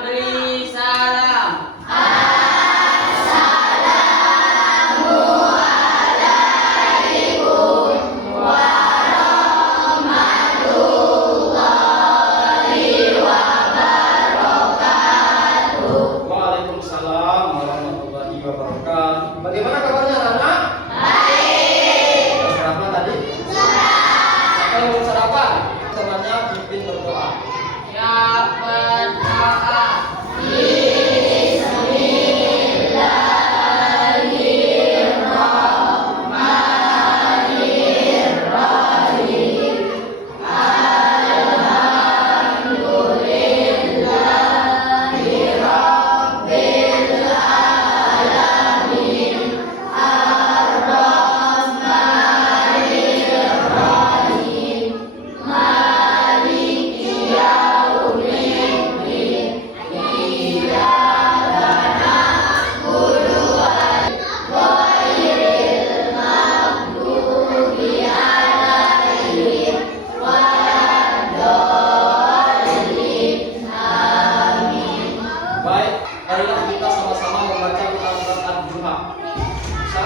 beri salam. Waalaikumsalam warahmatullahi wabarakatuh. Bagaimana kabarnya anak-anak? Baik. Sarapan tadi? Siapa yang belum sarapan? Temannya pimpin berdoa. Ya berdoa. Baik, marilah kita sama-sama membaca Al-Quran Al-Juha. Bisa?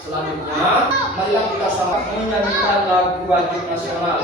Selanjutnya, marilah kita sama menyanyikan lagu wajib nasional.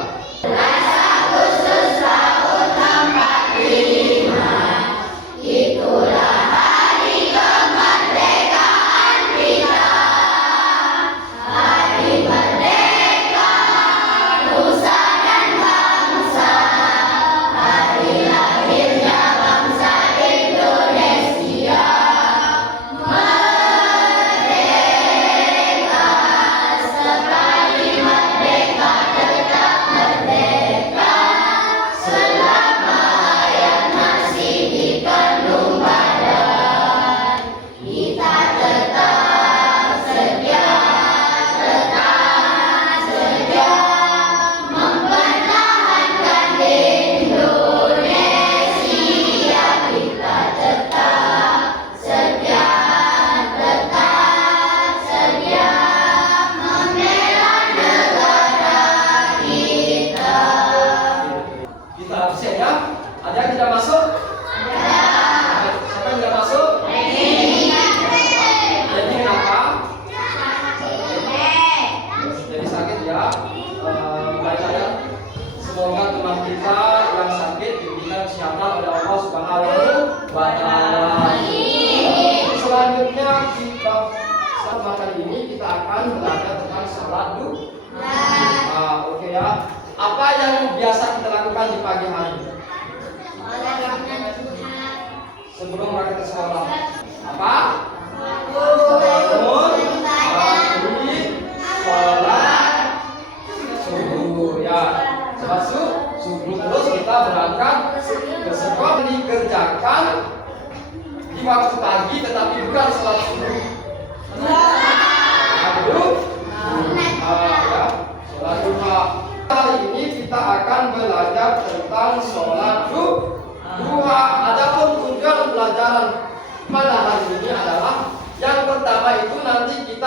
Kita absen ya. Ada yang tidak masuk? Ada. Siapa yang tidak masuk? Jadi apa? Jadi sakit ya. Baca ya. Semoga teman kita yang sakit diberikan kesehatan oleh Allah Subhanahu wa Ta'ala. Selanjutnya kita sama kali ini kita akan belajar tentang salat duha. Oke ya. Apa yang biasa kita lakukan di pagi hari? Sebelum berangkat ke sekolah. Apa? Bangun, mandi, sholat subuh ya. Sholat subuh terus kita berangkat ke sekolah, dikerjakan di waktu pagi tetapi bukan sholat subuh. Sholat duha. Kali ini kita akan belajar tentang sholat duha. Adapun tujuan pelajaran pada hari ini adalah yang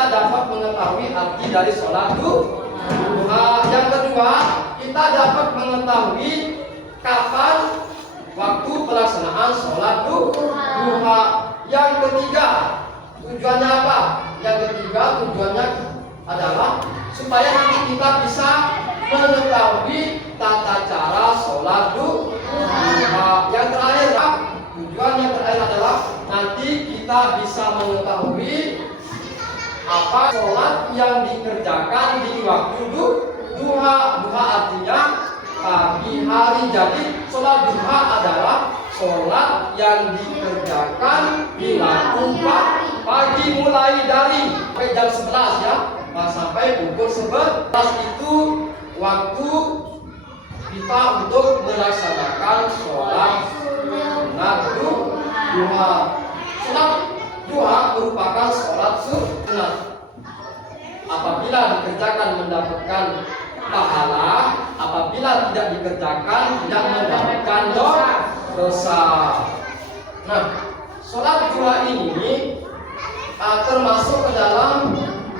dapat mengetahui arti dari sholat duha. Yang kedua, kita dapat mengetahui kapan waktu pelaksanaan sholat duha. Yang ketiga, tujuannya apa? Yang ketiga, tujuannya adalah supaya nanti kita bisa mengetahui tata cara sholat duha. Yang terakhir, tujuan yang terakhir adalah nanti kita bisa mengetahui apa sholat yang dikerjakan di waktu duha. Duha artinya pagi hari. Jadi sholat duha adalah sholat yang dikerjakan dilakukan pagi mulai dari jam 11 ya, sampai pukul 11 itu waktu kita untuk melaksanakan sholat sunat duha. Sholat duha merupakan sholat sunat. Apabila dikerjakan mendapatkan pahala, apabila tidak dikerjakan tidak mendapatkan dosa. Nah, sholat duha ini termasuk ke dalam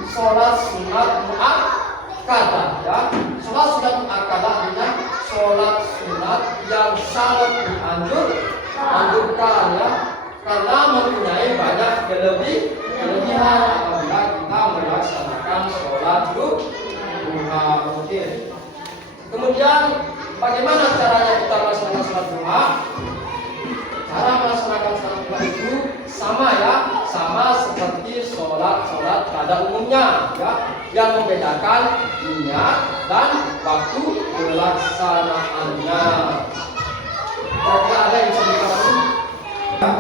sholat sunat muakkadah ya. Sholat sunat muakkadah artinya sholat sunat yang sangat dianjurkan ya, karena mempunyai banyak kelebihan apabila kita melaksanakan sholat duha. Oke. Kemudian bagaimana caranya kita melaksanakan sholat duha? Cara melaksanakan sholat duha itu sama ya, sama seperti sholat pada umumnya ya. Yang membedakan niat dan waktu pelaksanaannya. Kira-kira ada yang bisa dikatakan?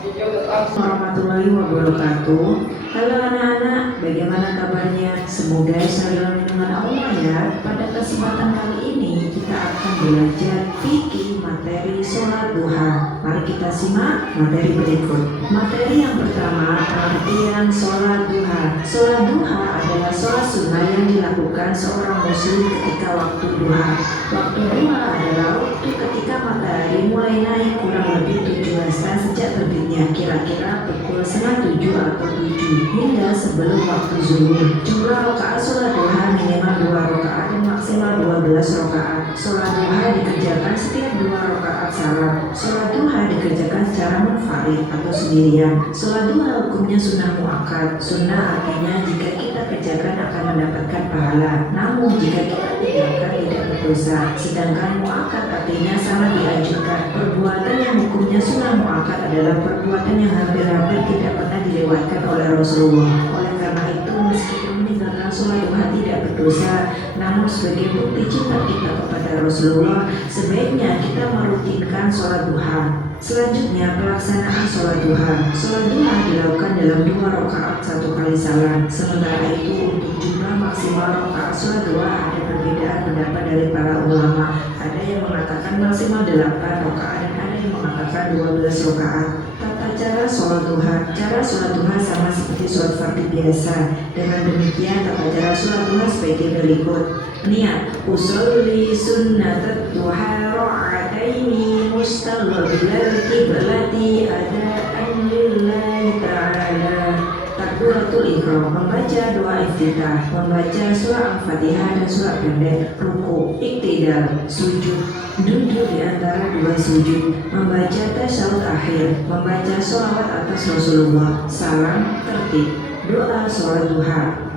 Video tentang warahmatullahi wabarakatuh. Halo anak-anak, bagaimana kabarnya? Semoga selalu dengan Allah ya. Pada kesempatan kali ini kita akan belajar fikih materi sholat duha. Mari kita simak materi berikut. Materi yang pertama, pengertian sholat duha. Sholat duha adalah sholat sunnah yang dilakukan seorang muslim ketika waktu duha. Waktu duha adalah waktu ketika matahari mulai naik kurang lebih 17 sejak terbitnya, kira-kira pukul 6:30 atau 7 hingga sebelum waktu zuhur. Jumlah rakaat sholat duha minimal 2 rakaat dan maksimal 12 rakaat. Sholat duha dikerjakan setiap 2 rakaat salam. Sholat duha dikerjakan secara munfarid atau sendirian. Sholat duha hukumnya sunnah muakkad. Sunnah artinya jika kita kerjakan akan mendapatkan pahala, namun jika kita tinggalkan tidak berdosa. Sedangkan muakkad artinya sangat dianjurkan. Perbuatan yang hukumnya sunnah muakkad adalah perbuatan yang hampir-hampir tidak pernah dilewatkan oleh Rasulullah. Oleh karena itu, meskipun meninggalkan sholat duha tidak berdosa, namun sebagai bukti cinta kita kepada Rasulullah, sebaiknya kita merutinkan sholat duha. Selanjutnya, pelaksanaan sholat duha. Sholat duha dilakukan dalam 2 rakaat 1 kali salam. Sementara itu, untuk jumlah maksimal rakaat sholat duha ada perbedaan pendapat dari para ulama. Ada yang mengatakan maksimal 8 rakaat dan ada yang mengatakan 12 rakaat. Tata cara sholat duha. Cara sholat duha sama seperti sholat fardu biasa. Dengan demikian, tata cara sholat duha sebagai berikut. Niat, usolli sunnatat duha ra'ataini mustaqbilal qiblati adaan lillahi ta'ala. Takbiratul ihram, membaca doa iftitah, membaca surah Al-Fatihah dan surah pendek. Ruku, iktidal, sujud, duduk di antara 2 sujud, membaca tasyahud akhir, membaca sholawat atas Rasulullah, salam, tertib, doa sholat duha.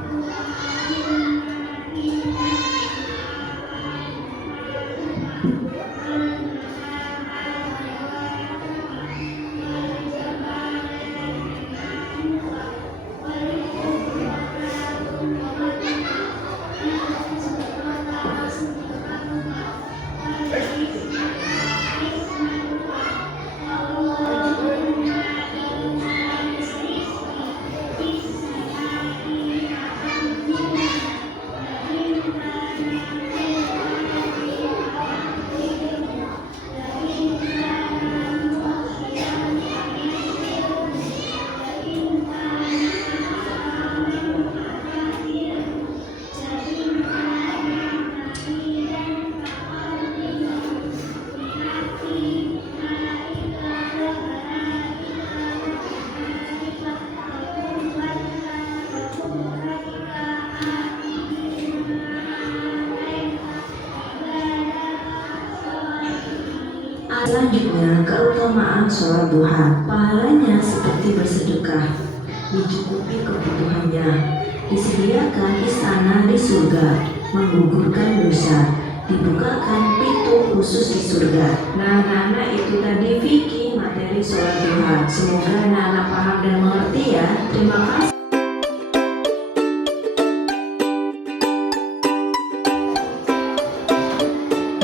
Selanjutnya, keutamaan sholat duha. Pahalanya seperti bersedekah, dicukupi kebutuhannya, disediakan istana di surga, menggugurkan dosa, dibukakan pintu khusus di surga. Nah, anak-anak, itu tadi Vicky materi sholat duha. Semoga anak-anak paham dan mengerti ya. Terima kasih.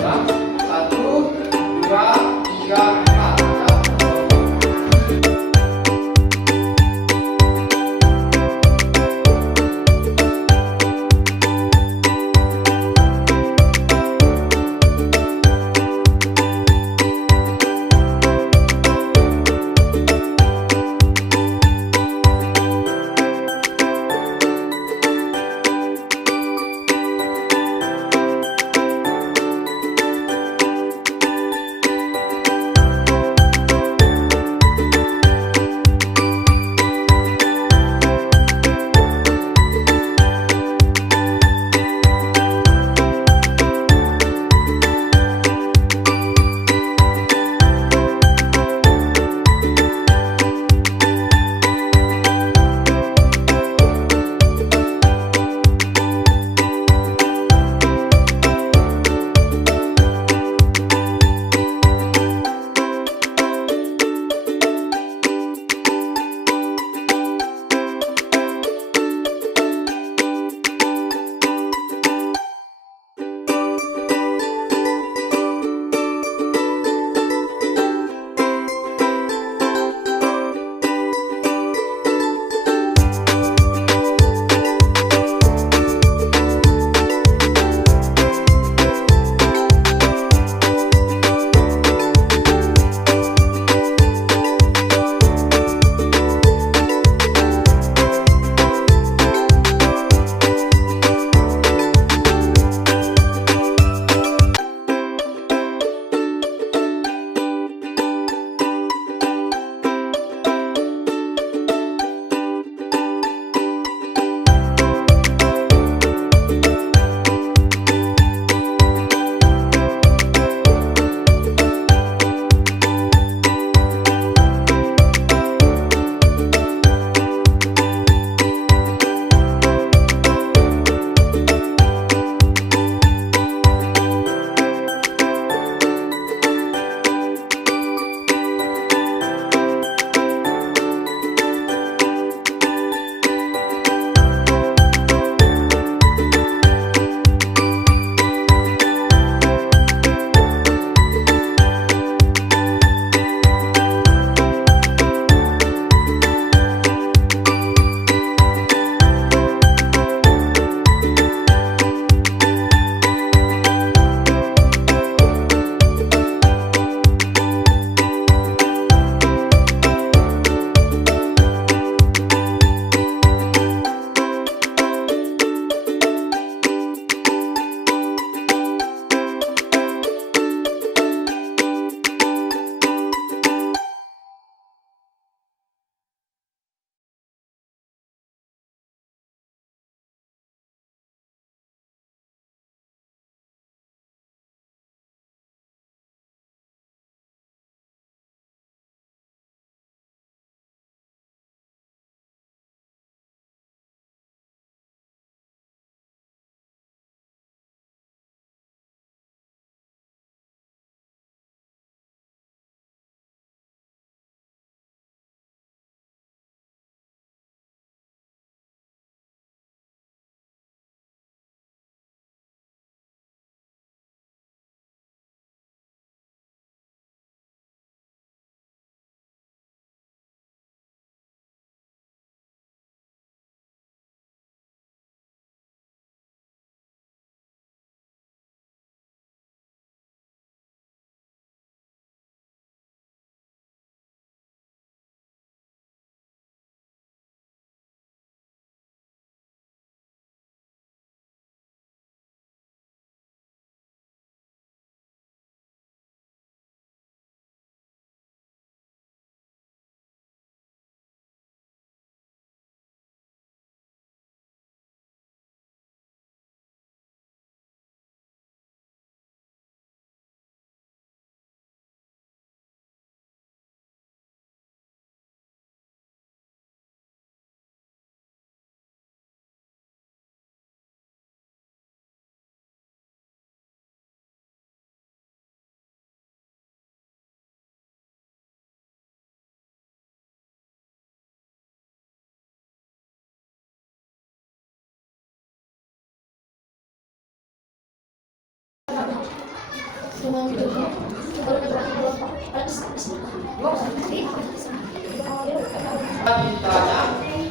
Ya, 1, 2, 3, 4.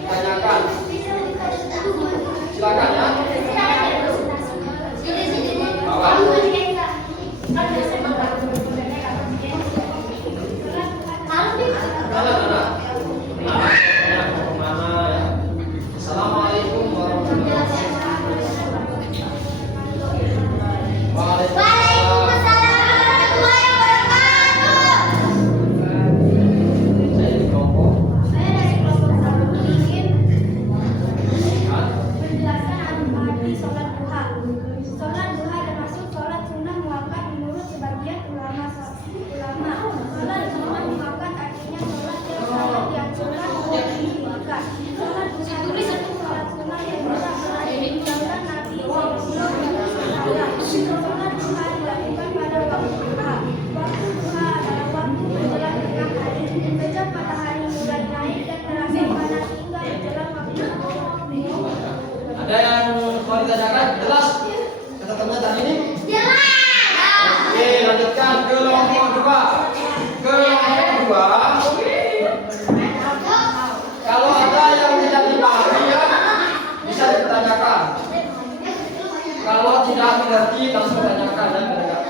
Tanyakan. Silakan ya. Bawa. Assalamualaikum warahmatullahi wabarakatuh. Waalaikumsalam. Saya di kelompok. Menjelaskan arti sholat duha. Sholat duha termasuk sholat sunnah muakkad menurut sebagian ulama. Sholat sunnah muakkad artinya sholat yang sangat dianjurkan untuk didirikan. Sholat duha itu sholat sunnah yang tidak pernah ditinggalkan Nabi Sallallahu Alaihi Wasallam. Sholat duha dilakukan pada waktu duha. Waktu duha adalah waktu menjelang tengah hari. Sejak matahari mulai naik dan terasa panas hingga menjelang waktu zuhur. Ada yang mau ditanyakan? Jelas kata-katanya tadi ini? Jelas. Oke, lanjutkan ke kelompok 2. Kelompok 2. Kalau ada yang tidak dipahami ya bisa ditanyakan. Kalau tidak mengerti langsung tanyakan dan berdebat.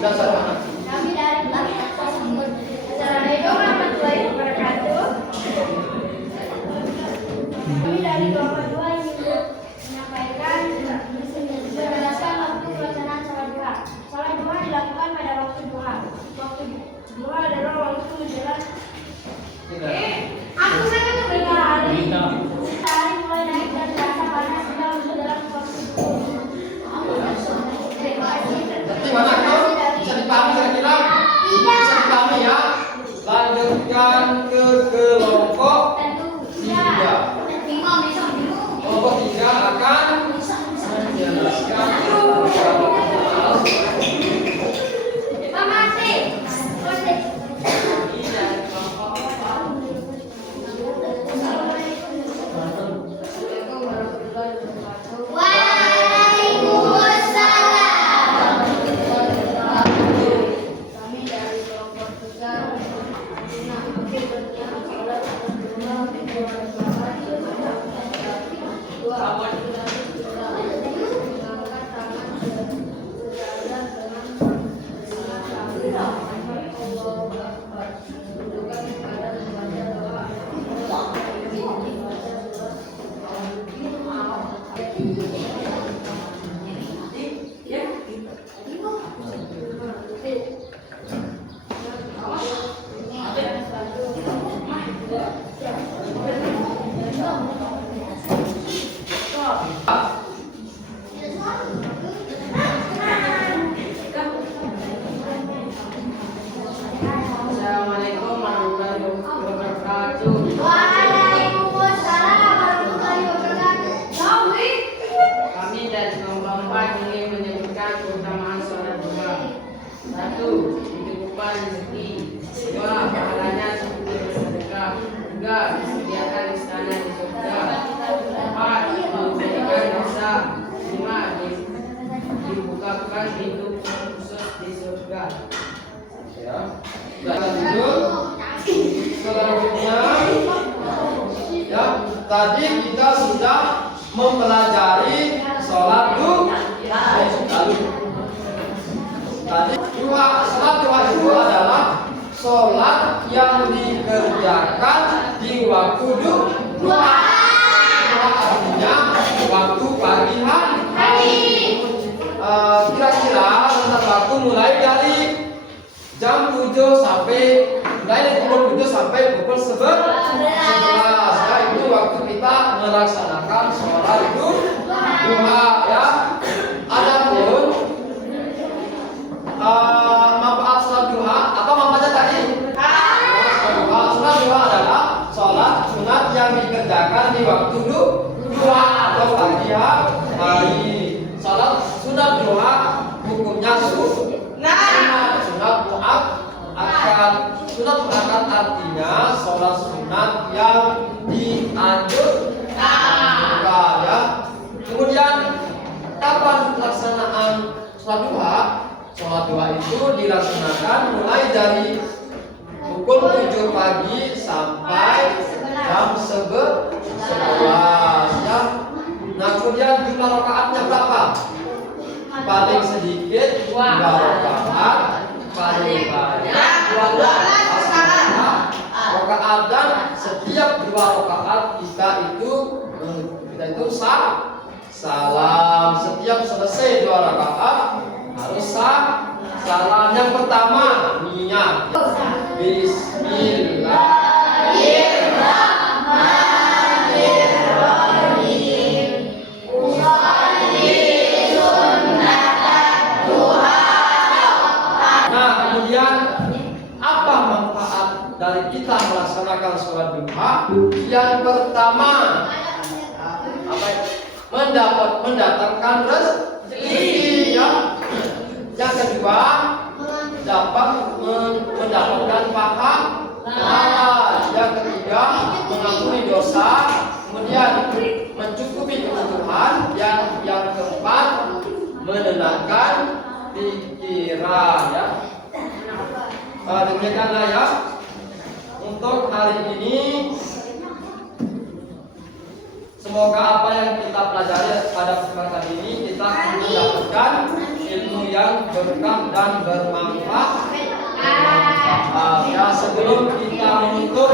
Sudah sana. Kami dari Assalamualaikum warahmatullahi wabarakatuh. Kami dari kelompok 2 ingin menyampaikan menjelaskan waktu pelaksanaan sholat duha. Sholat duha dilakukan pada waktu duha. Waktu duha adalah waktu menjelang aku sangat mendengar hari mulai naik dan terasa panas hingga menjelang waktu zuhur. Terima kasih. Nanti mana tuh? Bisa dipahami kira-kira? Bisa dipahami ya? Lanjutkan ke kelompok 3. Kelompok 3 akan menjelaskan Assalamualaikum warahmatullahi wabarakatuh. Waalaikumsalam warahmatullahi wabarakatuh. Kami dari kelompok 4 ingin menyebutkan keutamaan sholat duha. 1. Mencukupan rezeki. 2. Pahalanya seperti bersedekah. 3. Disediakan istana di surga. 4. Memberikan dosa. 5. Dibukakan pintu khusus di surga. Ya. Lanjut. Selanjutnya ya, tadi kita sudah mempelajari sholat duha. Tadi sholat duha itu adalah sholat yang dikerjakan di waktu duha. Artinya waktu pagi hari. Kira-kira tentang waktu mulai dari jam 7 sampai pukul 7 sampai pukul 11 ya, itu waktu kita melaksanakan sholat duha ya. Adapun manfaat sholat duha apa manfaatnya tadi? Sholat duha adalah sholat sunat yang dikerjakan di waktu duha atau pagi hari. Sholat sunat duha hukumnya sunat muakkad. Sunat muakkad artinya sholat sunat yang dianjurkan Sholat duha itu dilaksanakan mulai dari pukul 7 pagi sampai jam 11 ya. Nah, kemudian jumlah rakaatnya berapa? Paling sedikit 2 rakaat, paling banyak 12 rakaat, dan setiap 2 rakaat kita itu salam. Setiap selesai 2 rakaat harus salam. Yang pertama niat. Bismillahirrahmanirrahim. Nah, kemudian apa manfaat dari kita melaksanakan sholat duha? Yang pertama, mendatangkan rezeki ya. Yang kedua, dapat mendapatkan pahala. Yang ketiga, mengampuni dosa. Kemudian mencukupi kebutuhan. Yang keempat, menenangkan pikiran ya. Demikianlah ya untuk hari ini. Semoga apa yang kita pelajari pada kesempatan ini kita mendapatkan ilmu yang berkah dan bermanfaat. Ya, sebelum kita menutup